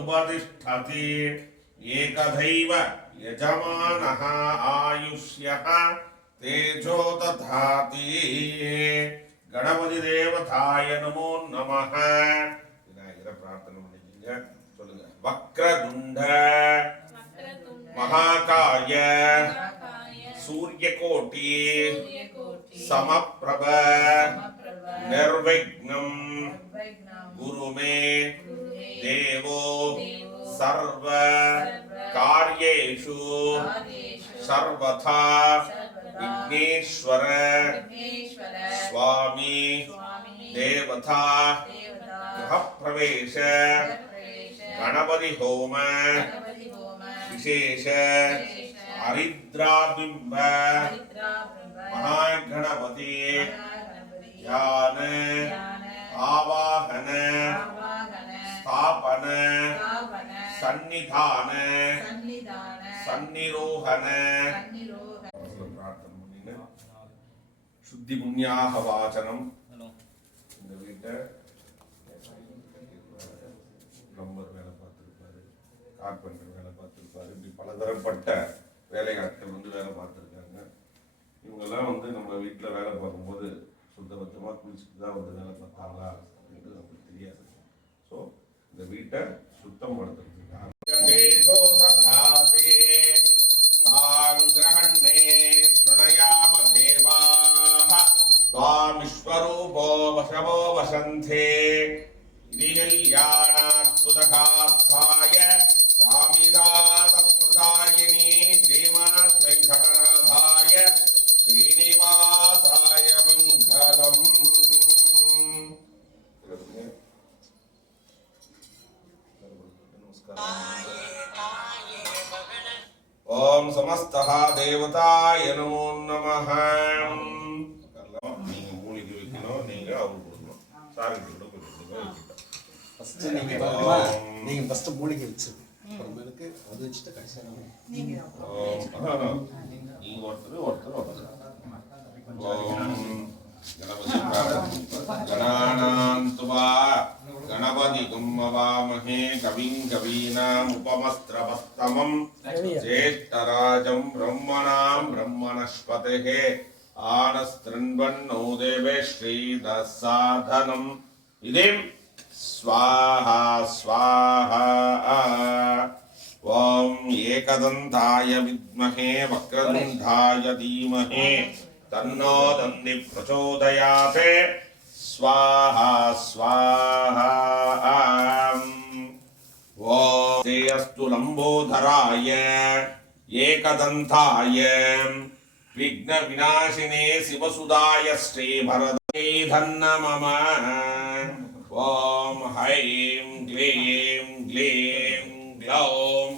उपतिष्ठति एकदैव यजमानः आयुष्यः तेजो दधाति गणपति देवताय नमो नमः विनायकर प्रार्थना பண்ணிக்கங்க சொல்லுங்க वक्रतुंड महाकाय सूर्यकोटि समप्रभ निर्विघ्नं गुरु मे देवो सर्व कार्येषु सर्वथा विघ्नेश्वर स्वामी देवता गृह प्रवेश गणपति होम विशेष हरिद्राबिंब महागणपति ध्यान आवाहन स्थापन सन्निधान सन्निरोहण शुद्धि पुण्याह वाचनम இந்த வீட்டை பிளம்பர் வேலை பார்த்துருப்பாரு, கார்பெண்டர் வேலை பார்த்துருப்பாரு, இப்படி பலதரப்பட்ட வேலையாட்கள் வந்து வேலை பார்த்துருக்காங்க. இவங்கெல்லாம் வந்து நம்ம வீட்டில் வேலை பார்க்கும்போது சுத்தபத்தமாக குளிச்சுட்டு தான் வந்து வேலை பார்த்தாங்களா அப்படின்றது நமக்கு தெரியாது. ஸோ இந்த வீட்டை சுத்தம் படுத்துறதுக்காக स्वामिश्वरूपो वशवो वसन्ते कल्याणात्पुदकास्थाय कामिदातप्रदायिनी श्रीमान् वेङ्कटनाथाय श्रीनिवासाय मङ्गलम्. ओम समस्तः देवताय नमो नमः. நீங்க ஃபர்ஸ்ட் மூலிகை வச்சு அப்புறமேலுக்கு அது வச்சுட்டு கடைசியா நீங்க ஒருத்தர் गणानान्त्वा गणपतिगुं अवामहे कविं कवीनाम् उपमस्त्रवस्तमं ज्येष्ठराजं ब्रह्मणां ब्रह्मणस्पतिः आनस्तृण्वन्नो देवेश्रीदसाधनम् इदं स्वाहा स्वाहा. ॐ एकदन्ताय विद्महे वक्रतुण्डाय धीमहि तन्नो दन्ति प्रचोदयात्. स्वाहा स्वाहा. ॐ श्रेयस्तु लम्बोदराय एकदन्ताय विघ्नविनाशिने शिवसुदाय श्रीभरते धन्नमम. ॐ ऐं क्लीं ग्लीं ग्लौं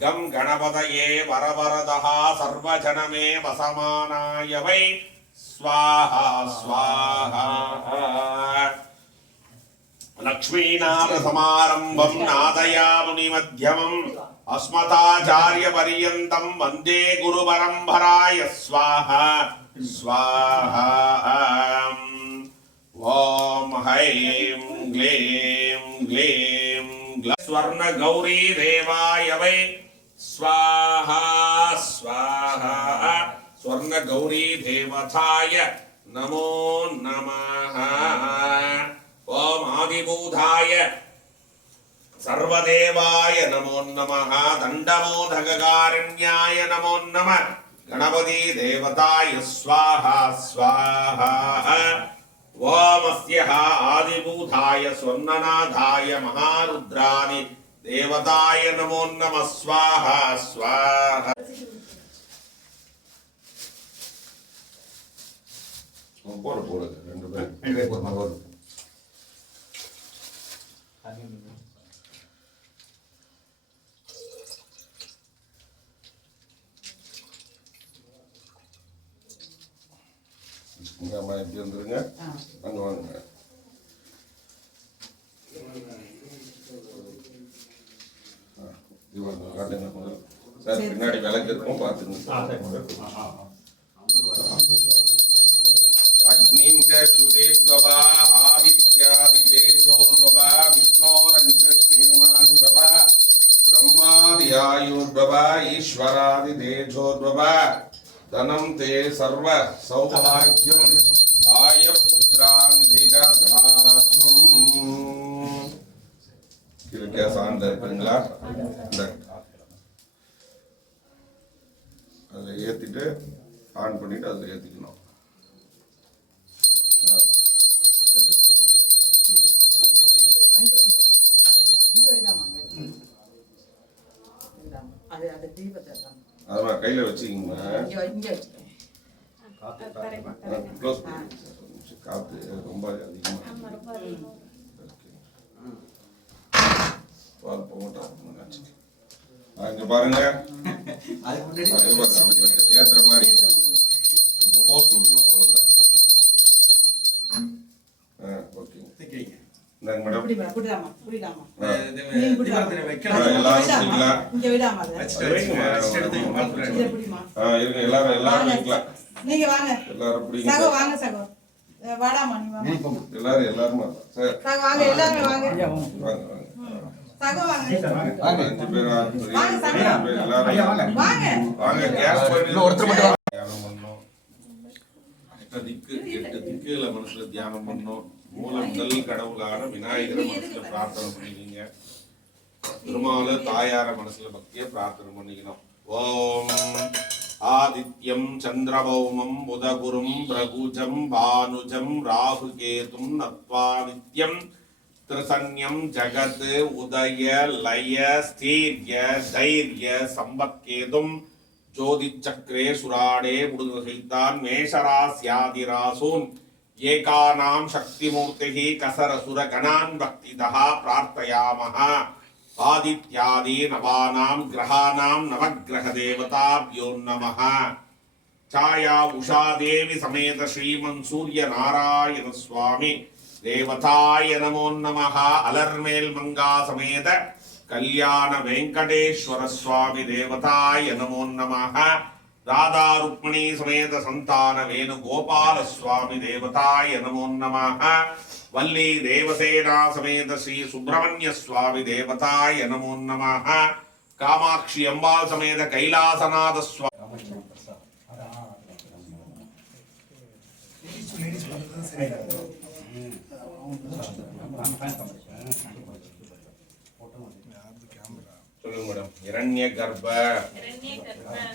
गं गणपतये वरवरदः सर्वजनमे वसमानाय वै स्वाहा स्वाहा. लक्ष्मीनाथसमारम्भं नादयामुनिमध्यमम् अस्मदाचार्यपर्यन्तं वन्दे गुरुपरम्पराय स्वाहा स्वाहा. ॐ ऐं क्लीं ग्लीं स्वर्णगौरी देवाय वै स्वाहा स्वाहा. स्वर्णगौरी देवताय नमो नमः. ॐ आदिबोधाय सर्वदेवाय नमो नमः. दण्डमोदककारुण्याय नमो नमः. गणपति देवताय स्वाहा स्वाहा. ओमस्यः आदिबोधाय स्वर्णनाथाय महारुद्रादि देवताय नमो नमः. स्वाहा स्वाहा. போடு ரெண்டு பேரும் அம்மா எப்படி வந்துருங்க அங்க வாங்க. சார் பின்னாடி விளக்கு இருக்கும் பார்த்துங்க. अग्निं च श्रुतिर्द्ववा आदित्यादिदेशो द्ववा विष्णोरञ्च श्रीमान् द्ववा ஈஸ்வராதி தேஜோத்பவ தனம் தே சர்வ சௌபாகியம் ஆய புத்ராந்திகதாத்மம். இதுக்கே சார்ந்த இருக்குங்களா? அதில் ஏற்றிட்டு ஆன் பண்ணிட்டு அதில் ஏற்றிக்கணும். அதான் கையில் வச்சுக்கிங்க. க்ளோஸ் பண்ணி காற்று ரொம்ப அதிகமாக பால் போகட்டும். இங்கே பாருங்க, ஏற்றுற மாதிரி இப்போ போஸ் கொடுக்கணும், அவ்வளோதான். ஓகே, இந்தாங்க மேடம். எல்லாரும் வச்சுக்கலாம். இருங்க, எல்லாரும் வைக்கலாம். எல்லாரும் பிடிங்க. எல்லாருமா சார் வாங்க வாங்க. 5 பேரா? எல்லாரும் வாங்க. கேஸ் தியானம் பண்ணோம். 8 திக்குகளை மனசுல தியானம் பண்ணோம். மூல முதல் கடவுளான விநாயகரை மனசுல பிரார்த்தனை பண்ணிக்கிங்க. திருமால தாயார மனசுல பக்திய பிரார்த்தனை பண்ணிக்கணும். ஓம் ஆதித்யம் சந்திரபௌமம் புதகுரும் பிரகுஜம் பானுஜம் ராகுகேதும் நத்வா நித்யம் திரிசன்யம் ஜகத் உதய லய ஸ்தீர்ய தைரிய சம்பத்கேதும் ஜோதிச்சக்ரே சுராடே முடுகைத்தான் மேஷராஸ்யாதிராசூன் ஏகானாம் சக்திமூர்த்திஹி கசரசுர கணான் பக்திதः பிரார்த்தயாமः. ஆதித்யாதி நவானாம் கிரகானாம் நவக்கிரக தேவதாப்யோ நமः. छाया उषा देवी समेत श्रीमन सूर्य नारायण स्वामी देवताय नमो नमः. अलर्मेल मंगा समेत कल्याण वेंकटेश्वर स्वामी देवताय नमो नमः. राधा रुक्मिणी समेत संतान वेणुगोपाल स्वामी देवताय नमो नमः. वल्ली देवसेना समेत श्री सुब्रह्मण्य स्वामी देवताय नमो नमः. कामाक्षी अंबाल समेत कैलासनाथ स्वामी मैडम हिरण्य गर्भ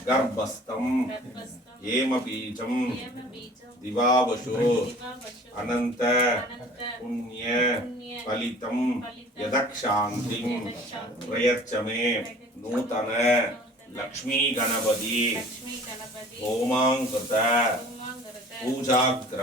गर्भस्थम हेम बीजम दिवावशो अनंत पुण्य फलितम यदक्षांति प्रयच्छमे नूतन लक्ष्मी गणपति होमांकृत पूजाग्र